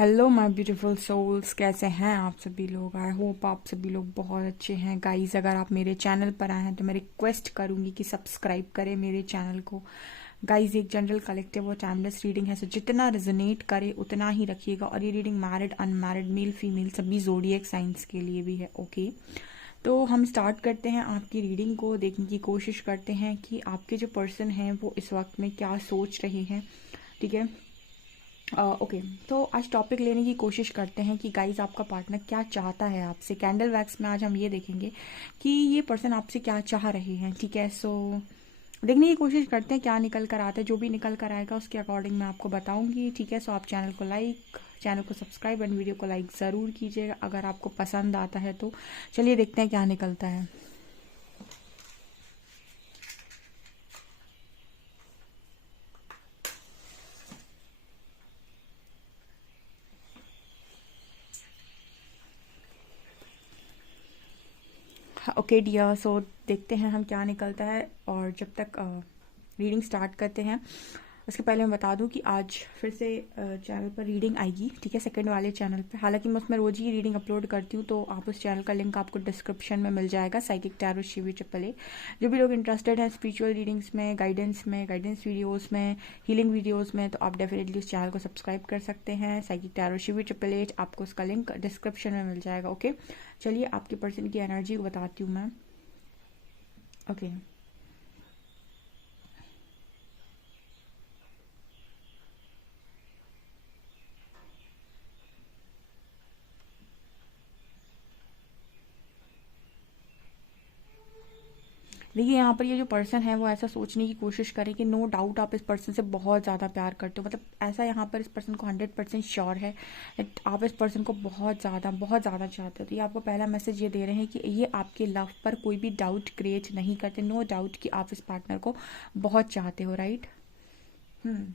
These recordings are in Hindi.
हेलो माय ब्यूटीफुल सोल्स, कैसे हैं आप सभी लोग। आई होप आप सभी लोग बहुत अच्छे हैं। गाइस, अगर आप मेरे चैनल पर आए हैं तो मैं रिक्वेस्ट करूंगी कि सब्सक्राइब करें मेरे चैनल को। गाइस, एक जनरल कलेक्टिव और टाइमलेस रीडिंग है, सो जितना रेजोनेट करे उतना ही रखिएगा। और ये reading married unmarried male female सभी जोडिएक साइंस के लिए भी है। ओके, तो हम स्टार्ट करते हैं आपकी रीडिंग को। देखने की कोशिश करते हैं कि आपके जो पर्सन हैं वो इस वक्त में क्या सोच रहे हैं। ठीक है, ओके। तो आज टॉपिक लेने की कोशिश करते हैं कि गाइस, आपका पार्टनर क्या चाहता है आपसे। कैंडल वैक्स में आज हम ये देखेंगे कि ये पर्सन आपसे क्या चाह रहे हैं। ठीक है, सो देखने की कोशिश करते हैं क्या निकल कर आता है। जो भी निकल कर आएगा उसके अकॉर्डिंग मैं आपको बताऊंगी। ठीक है, सो आप चैनल को सब्सक्राइब एंड वीडियो को लाइक ज़रूर कीजिएगा अगर आपको पसंद आता है तो। चलिए देखते हैं क्या निकलता है। ओके डियर, सो देखते हैं हम क्या निकलता है। और जब तक रीडिंग स्टार्ट करते हैं उसके पहले मैं बता दूं कि आज फिर से चैनल पर रीडिंग आएगी। ठीक है, सेकंड वाले चैनल पे। हालांकि मैं उसमें रोज ही रीडिंग अपलोड करती हूँ, तो आप उस चैनल का लिंक आपको डिस्क्रिप्शन में मिल जाएगा। Psychic tarot Shivi triple A. जो भी लोग इंटरेस्टेड हैं स्पिरिचुअल रीडिंग्स में, गाइडेंस वीडियोज़ में, हीलिंग वीडियोज़ में, तो आप डेफिनेटली उस चैनल को सब्सक्राइब कर सकते हैं। Psychic tarot Shivi triple A, आपको उसका लिंक डिस्क्रिप्शन में मिल जाएगा। ओके, चलिए आपके पर्सन की एनर्जी को बताती हूँ मैं। ओके, देखिए यहाँ पर ये जो पर्सन है वो ऐसा सोचने की कोशिश करे कि नो डाउट आप इस पर्सन से बहुत ज़्यादा प्यार करते हो। मतलब ऐसा यहाँ पर इस पर्सन को 100% श्योर है that आप इस पर्सन को बहुत ज़्यादा चाहते हो। तो ये आपको पहला मैसेज ये दे रहे हैं कि ये आपके लव पर कोई भी डाउट क्रिएट नहीं करते। नो डाउट कि आप इस पार्टनर को बहुत चाहते हो, राइट। हम्म,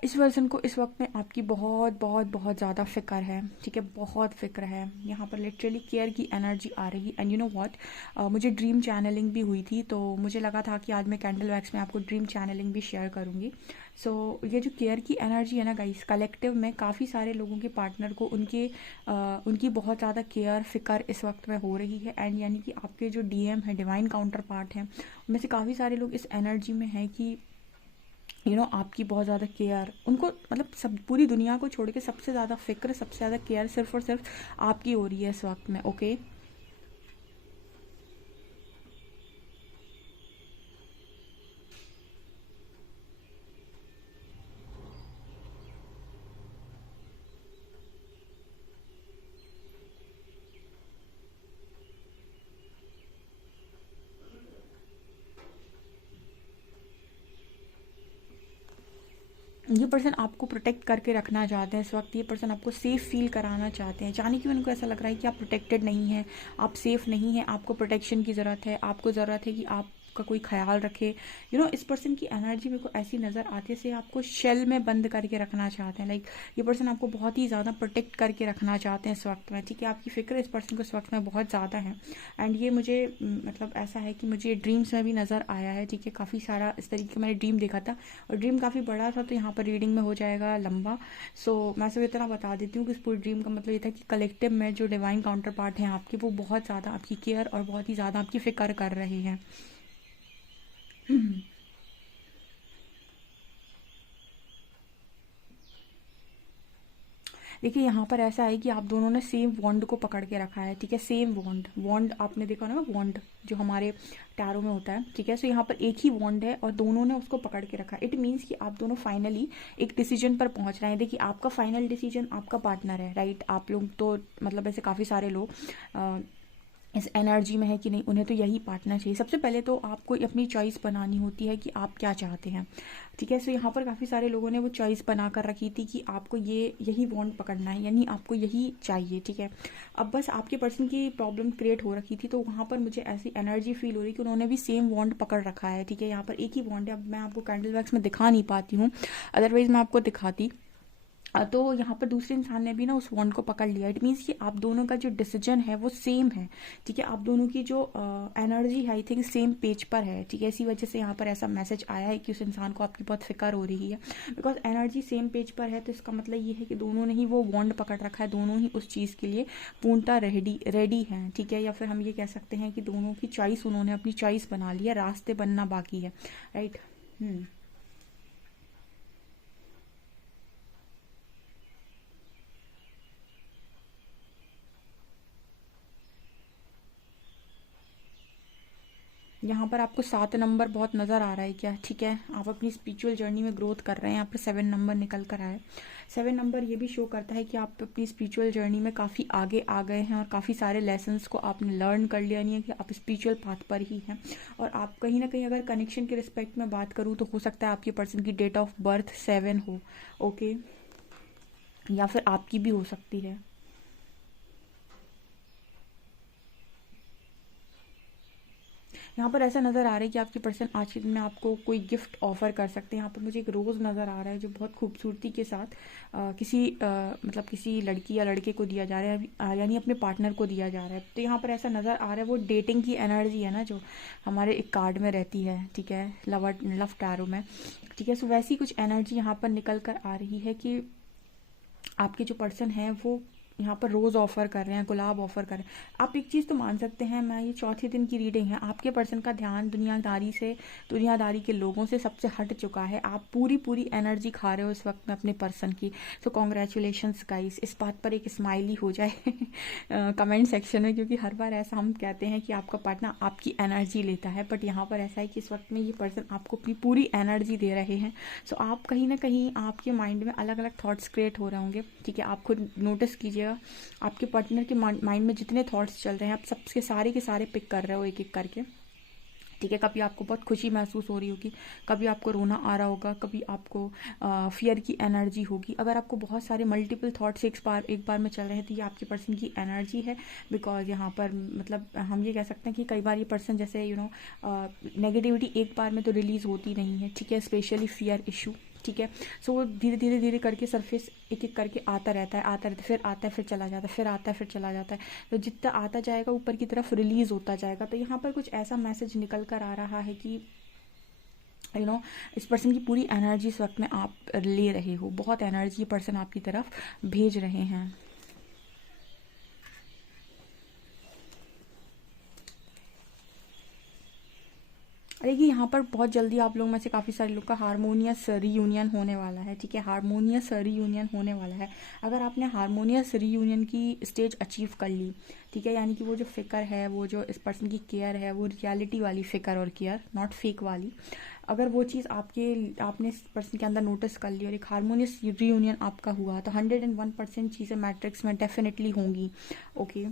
इस पर्सन को इस वक्त में आपकी बहुत बहुत बहुत ज़्यादा फिक्र है। ठीक है, बहुत फिक्र है। यहाँ पर लिटरली केयर की एनर्जी आ रही। एंड यू नो व्हाट, मुझे ड्रीम चैनलिंग भी हुई थी, तो मुझे लगा था कि आज मैं कैंडल वैक्स में आपको ड्रीम चैनलिंग भी शेयर करूँगी। सो ये जो केयर की एनर्जी है ना गाइस, कलेक्टिव में काफ़ी सारे लोगों के पार्टनर को उनकी बहुत ज़्यादा केयर फिक्र इस वक्त में हो रही है। एंड यानी कि आपके जो डीएम है, डिवाइन काउंटर पार्ट हैं, उनमें से काफ़ी सारे लोग इस एनर्जी में हैं कि आपकी बहुत ज़्यादा केयर उनको, मतलब सब पूरी दुनिया को छोड़ के सबसे ज़्यादा फिक्र, सबसे ज़्यादा केयर सिर्फ और सिर्फ आपकी हो रही है इस वक्त में। ओके, ये पर्सन आपको प्रोटेक्ट करके रखना चाहते हैं इस वक्त। ये पर्सन आपको सेफ़ फील कराना चाहते हैं। जाने कि उनको ऐसा लग रहा है कि आप प्रोटेक्टेड नहीं हैं, आप सेफ़ नहीं हैं, आपको प्रोटेक्शन की ज़रूरत है, आपको ज़रूरत है कि आपका कोई ख्याल रखे। इस पर्सन की एनर्जी मेरे को ऐसी नज़र आती है जैसे आपको शेल में बंद करके रखना चाहते हैं। लाइक ये पर्सन आपको बहुत ही ज़्यादा प्रोटेक्ट करके रखना चाहते हैं इस वक्त में। ठीक है, आपकी फ़िक्र इस पर्सन को इस वक्त में बहुत ज़्यादा है। एंड ये मुझे मतलब ऐसा है कि मुझे ड्रीम्स में भी नज़र आया है। ठीक है, काफ़ी सारा इस तरीके का मैंने ड्रीम देखा था, और ड्रीम काफ़ी बड़ा था, तो यहाँ पर रीडिंग में हो जाएगा लंबा। सो मैं सिर्फ इतना बता देती हूँ कि इस पूरी ड्रीम का मतलब ये था कि कलेक्टिव में जो डिवाइन काउंटर पार्ट हैं आपके, वो बहुत ज़्यादा आपकी केयर और बहुत ही ज़्यादा आपकी फ़िक्र कर रहे हैं। देखिए यहाँ पर ऐसा है कि आप दोनों ने सेम वॉन्ड को पकड़ के रखा है। ठीक है, सेम वॉन्ड वॉन्ड आपने देखा ना, वॉन्ड जो हमारे टैरो में होता है। ठीक है, सो यहाँ पर एक ही वॉन्ड है और दोनों ने उसको पकड़ के रखा है। इट मीन्स कि आप दोनों फाइनली एक डिसीजन पर पहुंच रहे हैं। देखिए, आपका फाइनल डिसीजन आपका पार्टनर है, राइट। आप लोग तो मतलब ऐसे काफ़ी सारे लोग इस एनर्जी में है कि नहीं, उन्हें तो यही पार्टनर चाहिए। सबसे पहले तो आपको अपनी चॉइस बनानी होती है कि आप क्या चाहते हैं। ठीक है, सो यहाँ पर काफ़ी सारे लोगों ने वो चॉइस बना कर रखी थी कि आपको यही बॉन्ड पकड़ना है, यानी आपको यही चाहिए। ठीक है, अब बस आपके पर्सन की प्रॉब्लम क्रिएट हो रखी थी, तो वहाँ पर मुझे ऐसी एनर्जी फील हो रही कि उन्होंने भी सेम बॉन्ड पकड़ रखा है। ठीक है, यहाँ पर एक ही बॉन्ड है। अब मैं आपको कैंडल वैक्स में दिखा नहीं पाती हूँ, अदरवाइज मैं आपको दिखाती। तो यहाँ पर दूसरे इंसान ने भी ना उस वॉन्ड को पकड़ लिया। इट मीन्स कि आप दोनों का जो डिसीजन है वो सेम है, ठीक है। आप दोनों की जो एनर्जी है आई थिंक सेम पेज पर है, ठीक है। इसी वजह से यहाँ पर ऐसा मैसेज आया है कि उस इंसान को आपकी बहुत फिक्र हो रही है, बिकॉज एनर्जी सेम पेज पर है। तो इसका मतलब ये है कि दोनों ने ही वो वॉन्ड पकड़ रखा है, दोनों ही उस चीज़ के लिए पूर्णतः रेडी हैं, ठीक है। या फिर हम ये कह सकते हैं कि दोनों की चॉइस, उन्होंने अपनी चॉइस बना ली है, रास्ते बनना बाकी है, राइट। यहाँ पर आपको 7 नंबर बहुत नज़र आ रहा है क्या, ठीक है। आप अपनी स्पिरिचुअल जर्नी में ग्रोथ कर रहे हैं। यहाँ पर 7 नंबर निकल कर आया है। 7 नंबर ये भी शो करता है कि आप अपनी स्पिरिचुअल जर्नी में काफ़ी आगे आ गए हैं और काफ़ी सारे लेसन्स को आपने लर्न कर लिया, नहीं है कि आप स्पिरिचुअल पाथ पर ही हैं। और आप कहीं ना कहीं, अगर कनेक्शन के रिस्पेक्ट में बात करूँ तो हो सकता है आपके पर्सन की डेट ऑफ बर्थ 7 हो, ओके, या फिर आपकी भी हो सकती है। यहाँ पर ऐसा नज़र आ रहा है कि आपके पर्सन आज के दिन में आपको कोई गिफ्ट ऑफर कर सकते हैं। यहाँ पर मुझे एक रोज़ नज़र आ रहा है जो बहुत खूबसूरती के साथ मतलब किसी लड़की या लड़के को दिया जा रहा है, यानी अपने पार्टनर को दिया जा रहा है। तो यहाँ पर ऐसा नज़र आ रहा है, वो डेटिंग की एनर्जी है ना जो हमारे एक कार्ड में रहती है, ठीक है, लव टैरो में, ठीक है। सो वैसी कुछ एनर्जी यहाँ पर निकल कर आ रही है कि आपके जो पर्सन हैं वो यहाँ पर रोज़ ऑफर कर रहे हैं, गुलाब ऑफर कर रहे हैं। आप एक चीज़ तो मान सकते हैं, मैं ये चौथे दिन की रीडिंग है, आपके पर्सन का ध्यान दुनियादारी के लोगों से सबसे हट चुका है। आप पूरी एनर्जी खा रहे हो इस वक्त में अपने पर्सन की। सो कॉन्ग्रेचुलेशंस गाइस। इस बात पर एक स्माइली हो जाए कमेंट सेक्शन में, क्योंकि हर बार ऐसा हम कहते हैं कि आपका पार्टनर आपकी एनर्जी लेता है, बट यहाँ पर ऐसा है कि इस वक्त में ये पर्सन आपको अपनी पूरी एनर्जी दे रहे हैं। सो आप कहीं ना कहीं आपके माइंड में अलग अलग थॉट्स क्रिएट हो रहे होंगे, ठीक है। आप खुद नोटिस कीजिएगा आपके पार्टनर के माइंड में जितने थॉट्स चल रहे हैं, आप सबके सारे के सारे पिक कर रहे हो एक एक करके, ठीक है। कभी आपको बहुत खुशी महसूस हो रही होगी, कभी आपको रोना आ रहा होगा, कभी आपको फियर की एनर्जी होगी। अगर आपको बहुत सारे मल्टीपल थॉट्स एक बार में चल रहे हैं तो ये आपके पर्सन की एनर्जी है। बिकॉज यहाँ पर मतलब हम ये कह सकते हैं कि कई बार ये पर्सन जैसे नेगेटिविटी एक बार में तो रिलीज़ होती नहीं है, ठीक है, स्पेशली फियर इशू, ठीक है। सो वो धीरे धीरे करके सरफेस एक एक करके आता रहता है, फिर आता है, फिर चला जाता है, फिर आता है, फिर चला जाता है। तो जितना आता जाएगा ऊपर की तरफ रिलीज़ होता जाएगा। तो यहाँ पर कुछ ऐसा मैसेज निकल कर आ रहा है कि इस पर्सन की पूरी एनर्जी इस वक्त में आप ले रहे हो, बहुत एनर्जी पर्सन आपकी तरफ भेज रहे हैं। देखिए यहाँ पर बहुत जल्दी आप लोग में से काफ़ी सारे लोग का हारमोनियस रीयूनियन होने वाला है, ठीक है, हारमोनियस रीयूनियन होने वाला है। अगर आपने हारमोनियस रीयूनियन की स्टेज अचीव कर ली, ठीक है, यानी कि वो जो फिक्र है, वो जो इस पर्सन की केयर है, वो रियलिटी वाली फिक्र और केयर, नॉट फेक वाली, अगर वो चीज़ आपने इस पर्सन के अंदर नोटिस कर ली और एक हारमोनियस रीयूनियन आपका हुआ, तो 101% चीज़ें मैट्रिक्स में डेफिनेटली होंगी, ओके।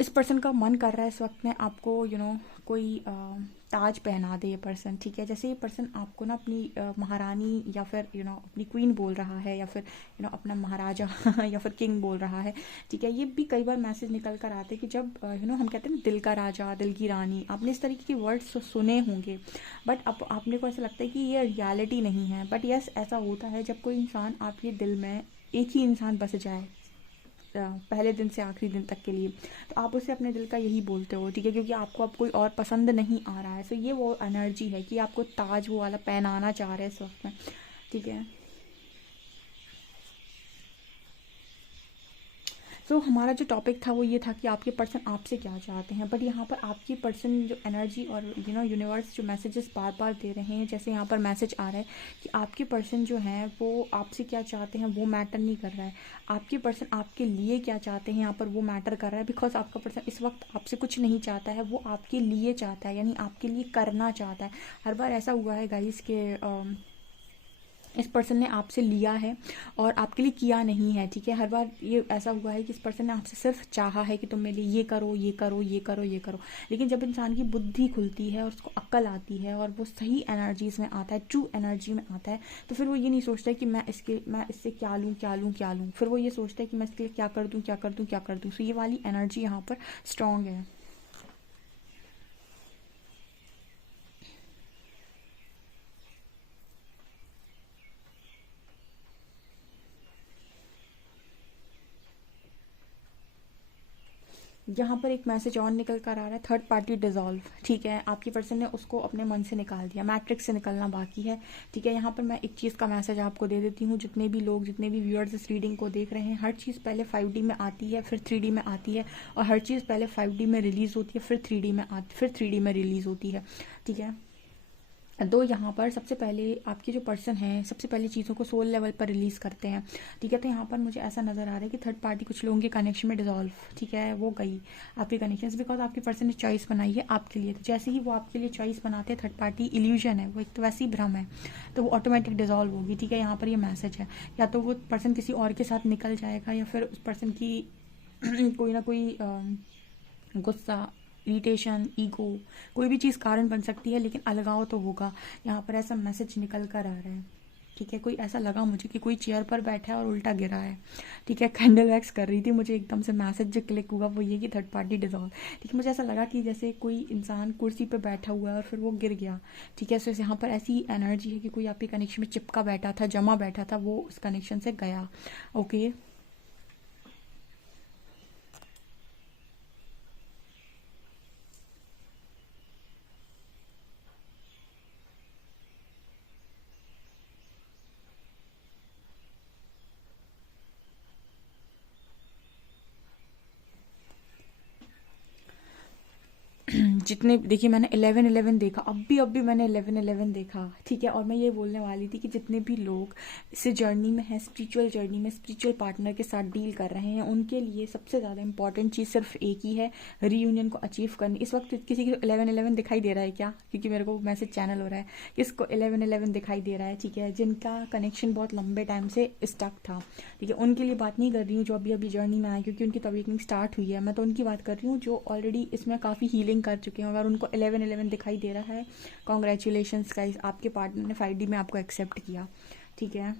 इस पर्सन का मन कर रहा है इस वक्त में आपको कोई ताज पहना दे ये पर्सन, ठीक है। जैसे ये पर्सन आपको ना अपनी महारानी या फिर अपनी क्वीन बोल रहा है, या फिर अपना महाराजा या फिर किंग बोल रहा है, ठीक है। ये भी कई बार मैसेज निकल कर आते हैं कि जब हम कहते हैं ना दिल का राजा, दिल की रानी, आपने इस तरीके के वर्ड्स सुने होंगे, बट अब आपने को ऐसा लगता है कि ये रियलिटी नहीं है। बट यस, ऐसा होता है जब कोई इंसान आपके दिल में, एक ही इंसान बस जाए पहले दिन से आखिरी दिन तक के लिए, तो आप उसे अपने दिल का यही बोलते हो, ठीक है, क्योंकि आपको अब कोई और पसंद नहीं आ रहा है। सो ये वो एनर्जी है कि आपको ताज वो वाला पहनाना चाह रहे हैं इस वक्त में, ठीक है। सो हमारा जो टॉपिक था वो ये था कि आपके पर्सन आपसे क्या चाहते हैं। बट यहाँ पर आपकी पर्सन जो एनर्जी और यूनिवर्स जो मैसेजेस बार बार दे रहे हैं, जैसे यहाँ पर मैसेज आ रहा है कि आपके पर्सन जो हैं वो आपसे क्या चाहते हैं वो मैटर नहीं कर रहा है, आपके पर्सन आपके लिए क्या चाहते हैं यहाँ पर वो मैटर कर रहा है। बिकॉज आपका पर्सन इस वक्त आपसे कुछ नहीं चाहता है, वो आपके लिए चाहता है, यानी आपके लिए करना चाहता है। हर बार ऐसा हुआ है गाइस के इस पर्सन ने आपसे लिया है और आपके लिए किया नहीं है, ठीक है। हर बार ये ऐसा हुआ है कि इस पर्सन ने आपसे सिर्फ चाहा है कि तुम मेरे लिए ये करो, ये करो, ये करो, ये करो। लेकिन जब इंसान की बुद्धि खुलती है और उसको अक्ल आती है और वो सही एनर्जीज में आता है, ट्रू एनर्जी में आता है, तो फिर वो ये नहीं सोचता है कि मैं इससे क्या लूँ, क्या लूँ, क्या लूँ। फिर वो ये सोचता है कि मैं इसके लिए क्या कर दूँ, क्या कर दूँ, क्या कर दूँ। सो ये वाली एनर्जी यहाँ पर स्ट्रांग है। यहाँ पर एक मैसेज और निकल कर आ रहा है, थर्ड पार्टी डिजॉल्व। ठीक है, आपकी पर्सन ने उसको अपने मन से निकाल दिया, मैट्रिक्स से निकलना बाकी है। ठीक है, यहाँ पर मैं एक चीज़ का मैसेज आपको दे देती हूँ, जितने भी लोग, जितने भी व्यूअर्स इस रीडिंग को देख रहे हैं, हर चीज़ पहले 5D में आती है, फिर 3D में आती है, और हर चीज़ पहले 5D में रिलीज़ होती है, फिर 3D में आती, फिर 3D में रिलीज़ होती है। ठीक है, दो यहाँ पर सबसे पहले आपके जो पर्सन है सबसे पहले चीज़ों को सोल लेवल पर रिलीज़ करते हैं। ठीक है, तो यहाँ पर मुझे ऐसा नज़र आ रहा है कि थर्ड पार्टी कुछ लोगों के कनेक्शन में डिजॉल्व, ठीक है, वो गई आपके कनेक्शन, बिकॉज आपके पर्सन ने चॉइस बनाई है आपके लिए। तो जैसे ही वो आपके लिए चॉइस बनाते हैं, थर्ड पार्टी इल्यूजन है वो, एक तो वैसे ही भ्रम है, तो वो ऑटोमेटिक डिजॉल्व होगी। ठीक है, यहाँ पर ये मैसेज है, या तो वो पर्सन किसी और के साथ निकल जाएगा, या फिर उस पर्सन की कोई ना कोई गुस्सा, इरिटेशन, ईगो, कोई भी चीज़ कारण बन सकती है, लेकिन अलगाव तो होगा। यहाँ पर ऐसा मैसेज निकल कर आ रहा है। ठीक है, कोई ऐसा लगा मुझे कि कोई चेयर पर बैठा है और उल्टा गिरा है। ठीक है, कैंडल वैक्स कर रही थी, मुझे एकदम से मैसेज जो क्लिक हुआ वो ये कि थर्ड पार्टी डिजॉल्व। ठीक है, मुझे ऐसा लगा कि जैसे कोई इंसान कुर्सी पर बैठा हुआ है और फिर वो गिर गया। ठीक है, सो यहाँ पर ऐसी एनर्जी है कि कोई आपके कनेक्शन में चिपका बैठा था, जमा बैठा था, वो उस कनेक्शन से गया। ओके, जितने देखिए मैंने 11-11 देखा, अब भी मैंने 11-11 देखा। ठीक है, और मैं ये बोलने वाली थी कि जितने भी लोग इस जर्नी में हैं, स्पिरिचुअल जर्नी में स्पिरिचुअल पार्टनर के साथ डील कर रहे हैं, उनके लिए सबसे ज़्यादा इंपॉर्टेंट चीज़ सिर्फ एक ही है, रीयूनियन को अचीव करनी। इस वक्त किसी को 11-11 दिखाई दे रहा है क्या? क्योंकि मेरे को मैसेज चैनल हो रहा है, किसको 11-11 दिखाई दे रहा है? ठीक है, जिनका कनेक्शन बहुत लंबे टाइम से स्टक था। ठीक है, उनके लिए बात नहीं कर रही हूँ जो अभी अभी जर्नी में आए, क्योंकि उनकी तो अवेकनिंग स्टार्ट हुई है। मैं तो उनकी बात कर रही हूँ जो ऑलरेडी इसमें काफ़ी हीलिंग कर चुके हैं। अगर उनको 11-11 दिखाई दे रहा है, कॉन्ग्रेचुलेशंस गाइस, आपके पार्टनर ने 5D में आपको एक्सेप्ट किया। ठीक है,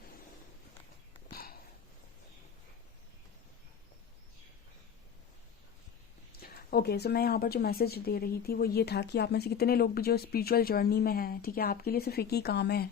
ओके, सो मैं यहाँ पर जो मैसेज दे रही थी वो ये था कि आप में से कितने लोग भी जो स्पिरिचुअल जर्नी में हैं, ठीक है, आपके लिए सिर्फ एक ही काम है,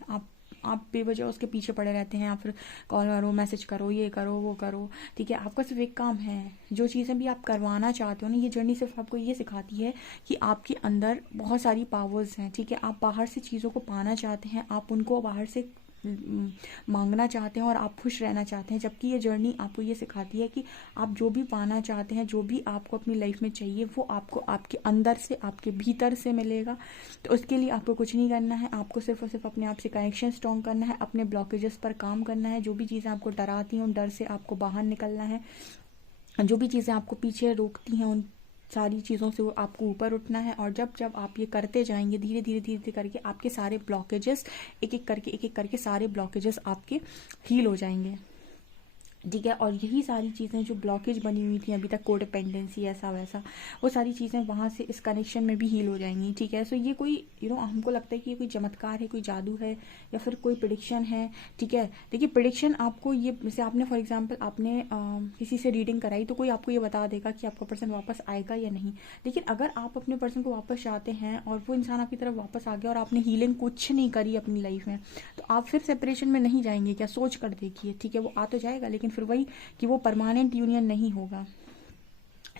आप बेवजह उसके पीछे पड़े रहते हैं, या फिर कॉल करो, मैसेज करो, ये करो, वो करो। ठीक है, आपका सिर्फ एक काम है, जो चीज़ें भी आप करवाना चाहते हो ना, ये जर्नी सिर्फ आपको ये सिखाती है कि आपके अंदर बहुत सारी पावर्स हैं। ठीक है, आप बाहर से चीज़ों को पाना चाहते हैं, आप उनको बाहर से मांगना चाहते हैं, और आप खुश रहना चाहते हैं। जबकि ये जर्नी आपको ये सिखाती है कि आप जो भी पाना चाहते हैं, जो भी आपको अपनी लाइफ में चाहिए, वो आपको आपके अंदर से, आपके भीतर से मिलेगा। तो उसके लिए आपको कुछ नहीं करना है, आपको सिर्फ और सिर्फ अपने आप से कनेक्शन स्ट्रॉन्ग करना है, अपने ब्लॉकेजेस पर काम करना है। जो भी चीज़ें आपको डराती हैं, उन डर से आपको बाहर निकलना है। जो भी चीज़ें आपको पीछे रोकती हैं, उन सारी चीज़ों से वो आपको ऊपर उठना है। और जब जब आप ये करते जाएंगे, धीरे धीरे धीरे धीरे करके आपके सारे ब्लॉकेजेस एक एक करके सारे ब्लॉकेजेस आपके हील हो जाएंगे। ठीक है, और यही सारी चीज़ें जो ब्लॉकेज बनी हुई थी अभी तक, कोडिपेंडेंसी ऐसा वैसा, वो सारी चीज़ें वहाँ से इस कनेक्शन में भी हील हो जाएंगी। ठीक है, सो ये कोई हमको लगता है कि ये कोई चमत्कार है, कोई जादू है, या फिर कोई प्रिडिक्शन है। ठीक है, देखिए प्रिडिक्शन आपको ये, जैसे आपने फॉर एग्जांपल आपने किसी से रीडिंग कराई, तो कोई आपको ये बता देगा कि आपका पर्सन वापस आएगा या नहीं। लेकिन अगर आप अपने पर्सन को वापस चाहते हैं और वो इंसान आपकी तरफ वापस आ गया और आपने हीलिंग कुछ नहीं करी अपनी लाइफ में, तो आप फिर सेपरेशन में नहीं जाएंगे क्या? सोच कर देखिए। ठीक है, वो आ तो जाएगा, लेकिन फिर वही कि वो परमानेंट यूनियन नहीं होगा।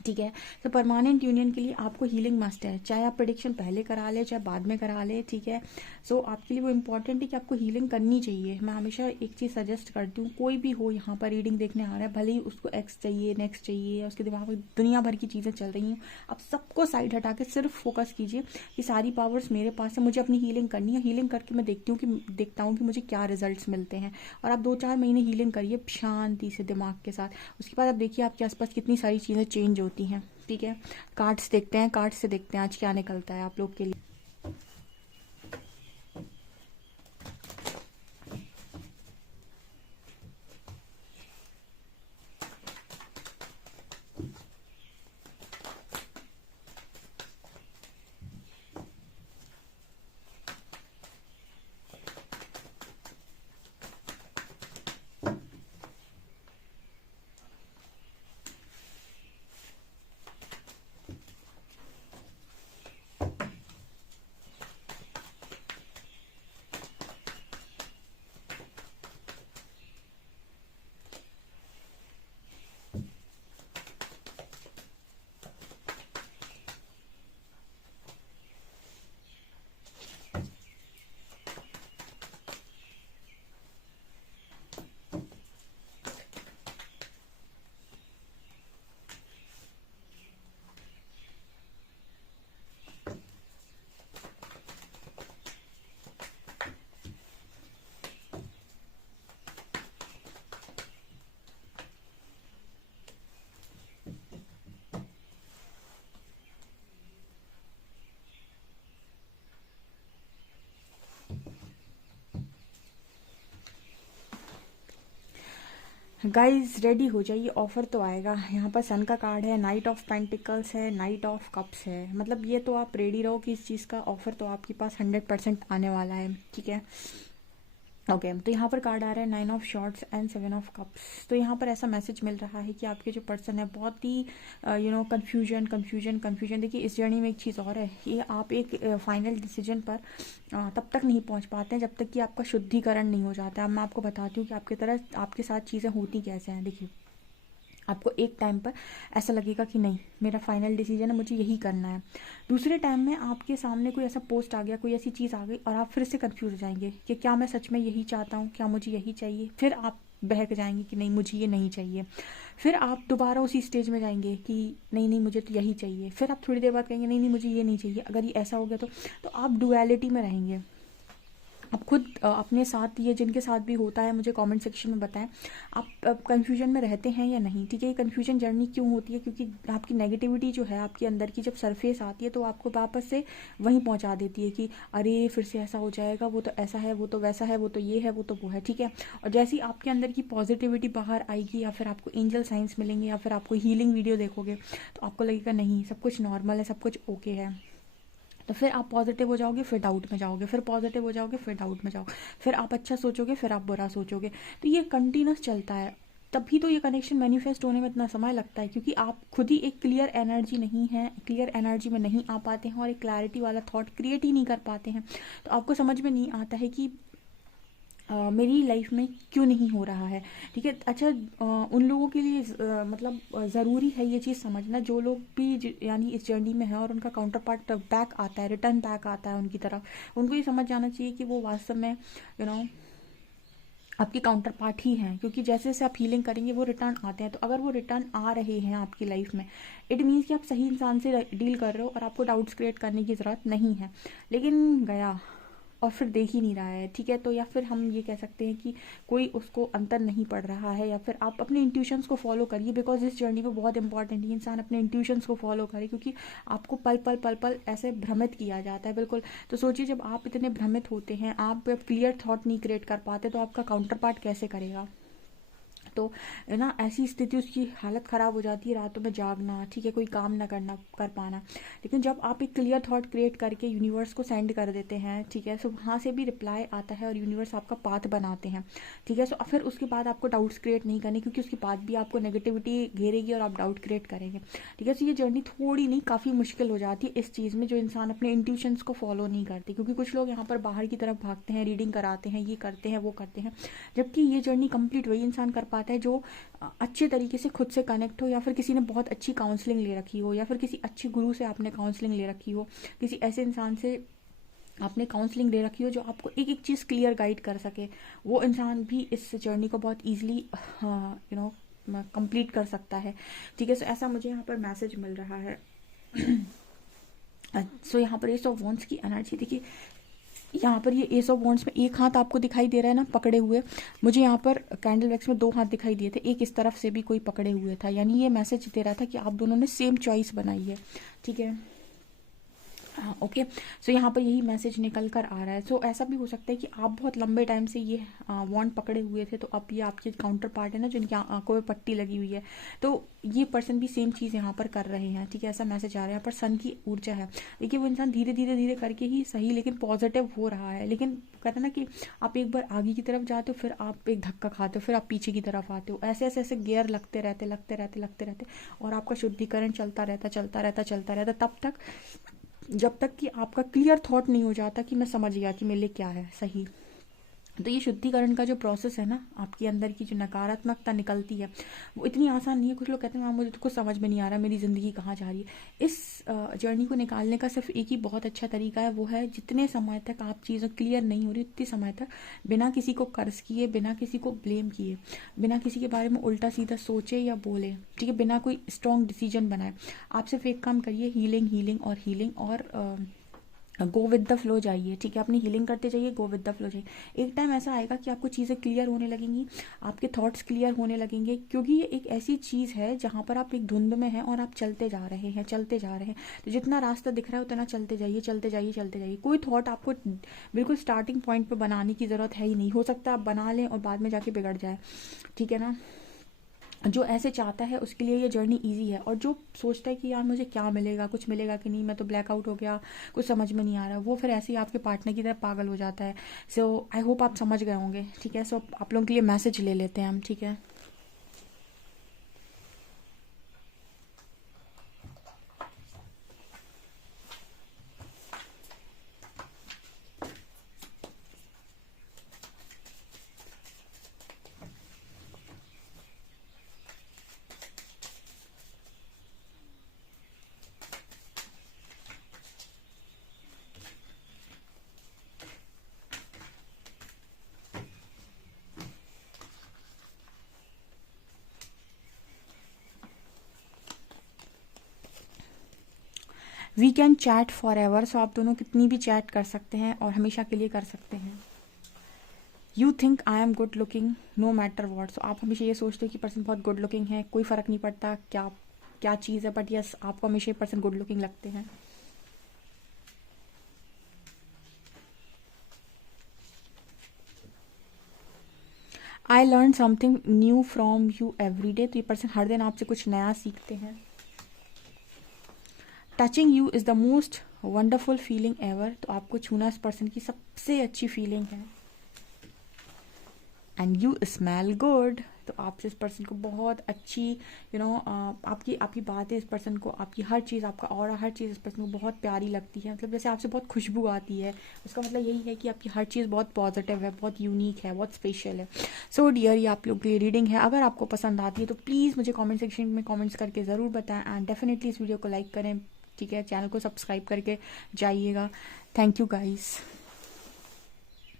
ठीक है, तो परमानेंट यूनियन के लिए आपको हीलिंग मस्ट है, चाहे आप प्रिडिक्शन पहले करा ले चाहे बाद में करा ले। ठीक है, सो आपके लिए वो इम्पोर्टेंट है कि आपको हीलिंग करनी चाहिए। मैं हमेशा एक चीज़ सजेस्ट करती हूँ, कोई भी हो यहाँ पर रीडिंग देखने आ रहा है, भले ही उसको एक्स चाहिए, नेक्स्ट चाहिए, उसके दिमाग में दुनिया भर की चीज़ें चल रही हैं, आप सबको साइड हटा के सिर्फ फोकस कीजिए कि सारी पावर्स मेरे पास है, मुझे अपनी हीलिंग करनी है। हीलिंग करके मैं देखता हूँ कि मुझे क्या रिजल्ट मिलते हैं। और आप 2-4 महीने हीलिंग करिए शांति से दिमाग के साथ। उसके बाद आप देखिए आपके आसपास कितनी सारी चीज़ें चेंज होती हैं। ठीक है, कार्ड्स देखते हैं, कार्ड्स से देखते हैं आज क्या निकलता है आप लोग के लिए। गाइज रेडी हो जाइए, ऑफर तो आएगा। यहाँ पर सन का कार्ड है, नाइट ऑफ पेंटिकल्स है, नाइट ऑफ कप्स है। मतलब ये तो आप रेडी रहो कि इस चीज़ का ऑफर तो आपके पास 100% आने वाला है, ठीक है। ओके तो यहाँ पर कार्ड आ रहा है 9 of shorts and 7 of cups. तो यहाँ पर ऐसा मैसेज मिल रहा है कि आपके जो पर्सन है बहुत ही कंफ्यूजन कंफ्यूजन कंफ्यूजन। देखिए इस जर्नी में एक चीज़ और है, ये आप एक फाइनल डिसीजन पर तब तक नहीं पहुँच पाते हैं जब तक कि आपका शुद्धिकरण नहीं हो जाता है। अब मैं आपको बताती हूँ कि आपके साथ चीज़ें होती कैसे हैं। देखिए आपको एक टाइम पर ऐसा लगेगा कि नहीं मेरा फाइनल डिसीजन है, मुझे यही करना है। दूसरे टाइम में आपके सामने कोई ऐसा पोस्ट आ गया, कोई ऐसी चीज़ आ गई और आप फिर से कंफ्यूज हो जाएंगे कि क्या मैं सच में यही चाहता हूँ, क्या मुझे यही चाहिए। फिर आप बहक जाएंगे कि नहीं मुझे ये नहीं चाहिए। फिर आप दोबारा उसी स्टेज में जाएंगे कि नहीं नहीं मुझे तो यही चाहिए। फिर आप थोड़ी देर बाद कहेंगे नहीं नहीं मुझे ये नहीं चाहिए। अगर ये ऐसा हो गया तो आप डुअलिटी में रहेंगे। आप खुद अपने साथ, ये जिनके साथ भी होता है मुझे कमेंट सेक्शन में बताएं आप कंफ्यूजन में रहते हैं या नहीं, ठीक है। ये कंफ्यूजन जर्नी क्यों होती है, क्योंकि आपकी नेगेटिविटी जो है आपके अंदर की जब सरफेस आती है तो आपको वापस से वहीं पहुंचा देती है कि अरे फिर से ऐसा हो जाएगा, वो तो ऐसा है, वो तो वैसा है, वो तो ये है, वो तो वो है, ठीक है। और जैसे ही आपके अंदर की पॉजिटिविटी बाहर आएगी या फिर आपको एंजल साइंस मिलेंगे या फिर आपको हीलिंग वीडियो देखोगे तो आपको लगेगा नहीं सब कुछ नॉर्मल है, सब कुछ ओके है। तो फिर आप पॉजिटिव हो जाओगे, फिर डाउट में जाओगे, फिर पॉजिटिव हो जाओगे, फिर डाउट में जाओगे, फिर आप अच्छा सोचोगे, फिर आप बुरा सोचोगे। तो ये कंटिन्यूस चलता है। तभी तो ये कनेक्शन मैनिफेस्ट होने में इतना समय लगता है, क्योंकि आप खुद ही एक क्लियर एनर्जी नहीं है, क्लियर एनर्जी में नहीं आ पाते हैं और एक क्लैरिटी वाला थॉट क्रिएट ही नहीं कर पाते हैं। तो आपको समझ में नहीं आता है कि मेरी लाइफ में क्यों नहीं हो रहा है, ठीक है। अच्छा उन लोगों के लिए मतलब ज़रूरी है ये चीज़ समझना जो लोग भी यानी इस जर्नी में है और उनका काउंटर पार्ट बैक आता है, रिटर्न बैक आता है उनकी तरफ। उनको ये समझ जाना चाहिए कि वो वास्तव में आपके काउंटर पार्ट ही हैं, क्योंकि जैसे जैसे आप हीलिंग करेंगे वो रिटर्न आते हैं। तो अगर वो रिटर्न आ रहे हैं आपकी लाइफ में, इट मीन्स कि आप सही इंसान से डील कर रहे हो और आपको डाउट्स क्रिएट करने की ज़रूरत नहीं है। लेकिन गया और फिर देख ही नहीं रहा है, ठीक है। तो या फिर हम ये कह सकते हैं कि कोई उसको अंतर नहीं पड़ रहा है, या फिर आप अपने इंट्यूशंस को फॉलो करिए। बिकॉज इस जर्नी में बहुत इंपॉर्टेंट है इंसान अपने इंट्यूशंस को फॉलो करे, क्योंकि आपको पल पल पल पल ऐसे भ्रमित किया जाता है, बिल्कुल। तो सोचिए जब आप इतने भ्रमित होते हैं, आप क्लियर थॉट नहीं क्रिएट कर पाते, तो आपका काउंटर पार्ट कैसे करेगा। तो ना ऐसी स्थिति उसकी हालत ख़राब हो जाती है, रातों में जागना, ठीक है, कोई काम ना कर पाना। लेकिन जब आप एक क्लियर थॉट क्रिएट करके यूनिवर्स को सेंड कर देते हैं, ठीक है, सो वहाँ से भी रिप्लाई आता है और यूनिवर्स आपका पाथ बनाते हैं, ठीक है। सो फिर उसके बाद आपको डाउट्स क्रिएट नहीं करने, क्योंकि उसके बाद भी आपको नेगेटिविटी घेरेगी और आप डाउट क्रिएट करेंगे, ठीक है। सो ये जर्नी थोड़ी नहीं काफ़ी मुश्किल हो जाती है इस चीज़ में, जो इंसान अपने इंट्यूशंस को फॉलो नहीं करते। क्योंकि कुछ लोग यहाँ पर बाहर की तरफ भागते हैं, रीडिंग कराते हैं, ये करते हैं, वो करते हैं, जबकि ये जर्नी कंप्लीट वही इंसान कर पाता है जो अच्छे तरीके से खुद से कनेक्ट हो, या फिर किसी ने बहुत अच्छी काउंसलिंग ले रखी हो, या फिर किसी अच्छे गुरु से आपने काउंसलिंग ले रखी हो, किसी ऐसे इंसान से आपने काउंसलिंग ले रखी हो जो आपको एक एक चीज़ क्लियर गाइड कर सके। वो इंसान भी इस जर्नी को बहुत ईजिली कंप्लीट कर सकता है, ठीक है। सो ऐसा मुझे यहाँ पर मैसेज मिल रहा है। सो यहाँ पर एस ऑफ वॉन्ड्स की एनर्जी देखिए, यहाँ पर ये एस ऑफ वॉन्ड्स में एक हाथ आपको दिखाई दे रहा है ना पकड़े हुए। मुझे यहाँ पर कैंडल वैक्स में 2 हाथ दिखाई दिए थे, एक इस तरफ से भी कोई पकड़े हुए था, यानी ये मैसेज दे रहा था कि आप दोनों ने सेम चॉइस बनाई है, ठीक है। हाँ ओके। सो यहाँ पर यही मैसेज निकल कर आ रहा है। सो ऐसा भी हो सकता है कि आप बहुत लंबे टाइम से ये वॉन्ड पकड़े हुए थे, तो अब ये आपके काउंटर पार्ट है ना जिनकी आंखों में पट्टी लगी हुई है, तो ये पर्सन भी सेम चीज़ यहाँ पर कर रहे हैं, ठीक है। ऐसा मैसेज आ रहा है। यहाँ पर सन की ऊर्जा है। देखिए वो इंसान धीरे धीरे धीरे करके ही सही लेकिन पॉजिटिव हो रहा है। लेकिन कहते हैं ना कि आप एक बार आगे की तरफ जाते हो, फिर आप एक धक्का खाते हो, फिर आप पीछे की तरफ आते हो, ऐसे ऐसे ऐसे गियर लगते रहते और आपका शुद्धिकरण चलता रहता तब तक जब तक कि आपका क्लियर थॉट नहीं हो जाता कि मैं समझ गया कि मेरे लिए क्या है सही। तो ये शुद्धिकरण का जो प्रोसेस है ना, आपके अंदर की जो नकारात्मकता निकलती है वो इतनी आसान नहीं है। कुछ लोग कहते हैं मुझे तो कुछ समझ में नहीं आ रहा, मेरी ज़िंदगी कहाँ जा रही है। इस जर्नी को निकालने का सिर्फ एक ही बहुत अच्छा तरीका है, वो है जितने समय तक आप चीज़ें क्लियर नहीं हो रही उतने समय तक बिना किसी को कर्ज किए, बिना किसी को ब्लेम किए, बिना किसी के बारे में उल्टा सीधा सोचे या बोले, ठीक है, बिना कोई स्ट्रॉन्ग डिसीजन बनाए, आप सिर्फ एक काम करिए, हीलिंग और गो विद द फ्लो जाइए, ठीक है। अपनी हीलिंग करते जाइए, गो विद द फ्लो जाइए। एक टाइम ऐसा आएगा कि आपको चीज़ें क्लियर होने लगेंगी, आपके थॉट्स क्लियर होने लगेंगे, क्योंकि ये एक ऐसी चीज़ है जहाँ पर आप एक धुंध में हैं और आप चलते जा रहे हैं। तो जितना रास्ता दिख रहा है उतना चलते जाइए। कोई थॉट आपको बिल्कुल स्टार्टिंग पॉइंट पर बनाने की ज़रूरत है ही नहीं। हो सकता है आप बना लें और बाद में जाके बिगड़ जाए, ठीक है ना। जो ऐसे चाहता है उसके लिए ये जर्नी इजी है, और जो सोचता है कि यार मुझे क्या मिलेगा, कुछ मिलेगा कि नहीं, मैं तो ब्लैकआउट हो गया, कुछ समझ में नहीं आ रहा, वो फिर ऐसे ही आपके पार्टनर की तरह पागल हो जाता है। सो आई होप आप समझ गए होंगे, ठीक है। सो आप लोगों के लिए मैसेज ले लेते हैं हम, ठीक है। We can chat forever, so आप दोनों कितनी भी चैट कर सकते हैं और हमेशा के लिए कर सकते हैं। You think I am good looking no matter what, so आप हमेशा ये सोचते हो कि पर्सन बहुत गुड लुकिंग है, कोई फ़र्क नहीं पड़ता क्या क्या चीज़ है, बट यस आपको हमेशा ये पर्सन गुड लुकिंग लगते हैं। I learn something new from you every day, तो ये पर्सन हर दिन आपसे कुछ नया सीखते हैं। Touching you is the most wonderful feeling ever, तो आपको छूना इस पर्सन की सबसे अच्छी फीलिंग है। एंड यू स्मेल गुड, तो आपसे इस पर्सन को बहुत अच्छी आपकी आपकी बातें इस पर्सन को, आपकी हर चीज़, आपका ऑरा, हर चीज़ इस पर्सन को बहुत प्यारी लगती है। मतलब जैसे आपसे बहुत खुशबू आती है, उसका मतलब यही है कि आपकी हर चीज़ बहुत पॉजिटिव है, बहुत यूनिक है, बहुत स्पेशल है। सो डियर, ये आप लोग की रीडिंग है। अगर आपको पसंद आती है तो प्लीज़ मुझे कॉमेंट सेक्शन में कॉमेंट्स करके ज़रूर बताएं, एंड डेफिनेटली इस वीडियो को लाइक करें, ठीक है। चैनल को सब्सक्राइब करके जाइएगा। Thank you guys.